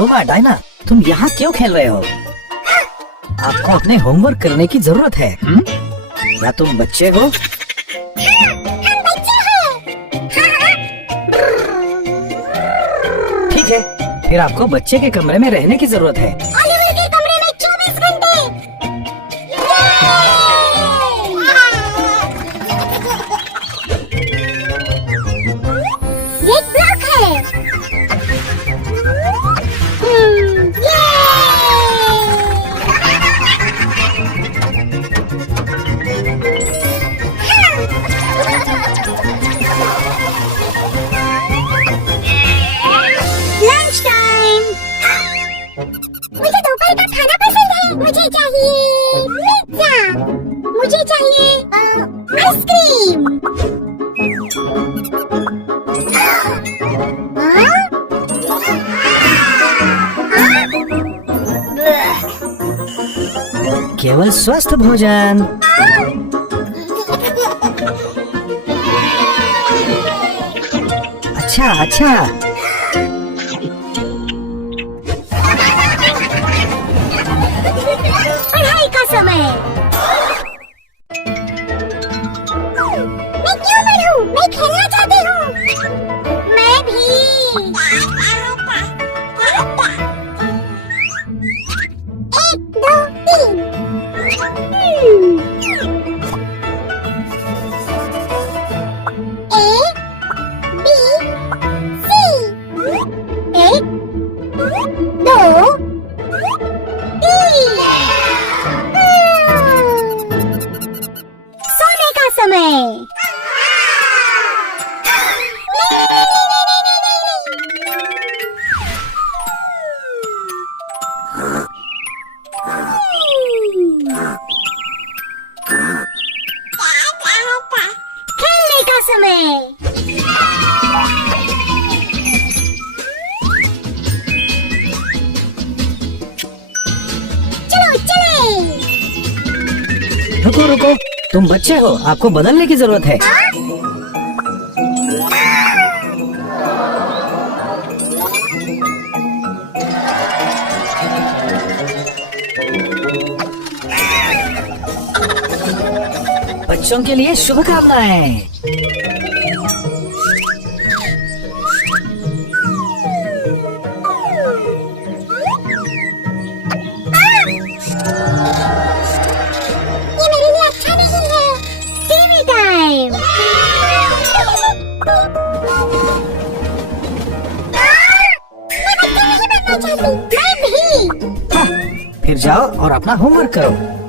Roma, Diana, तुम यहाँ क्यों खेल रहे हो? आपको अपने होमवर्क करने की जरूरत है। या तुम बच्चे हो? ठीक है, फिर आपको बच्चे के कमरे में रहने की जरूरत है। हॉलीवुड के कमरे में 24 घंटे। ये एक ब्लॉक है। Lunch time. मुझे दोपहर का खाना पसंद है। मुझे चाहिए पिज्जा। मुझे चाहिए आइसक्रीम। केवल स्वस्थ भोजन। अच्छा अच्छा। पढ़ाई का समय। मैं क्यों पढ़ूं? मैं खेलना चाहती हूँ। मैं भी। एक, दो, तीन। A, B, C। एक, दो, तीन। सोने का समय। खेलने का समय। चलो चले। रुको रुको, तुम बच्चे हो, आपको बदलने की जरूरत है। बच्चों के लिए शुभकामनाएं। ये मेरे लिए अच्छा नहीं है। TV time. मैं बच्चा नहीं बनना चाहती। मैं भी। हाँ, फिर जाओ और अपना होमवर्क करो।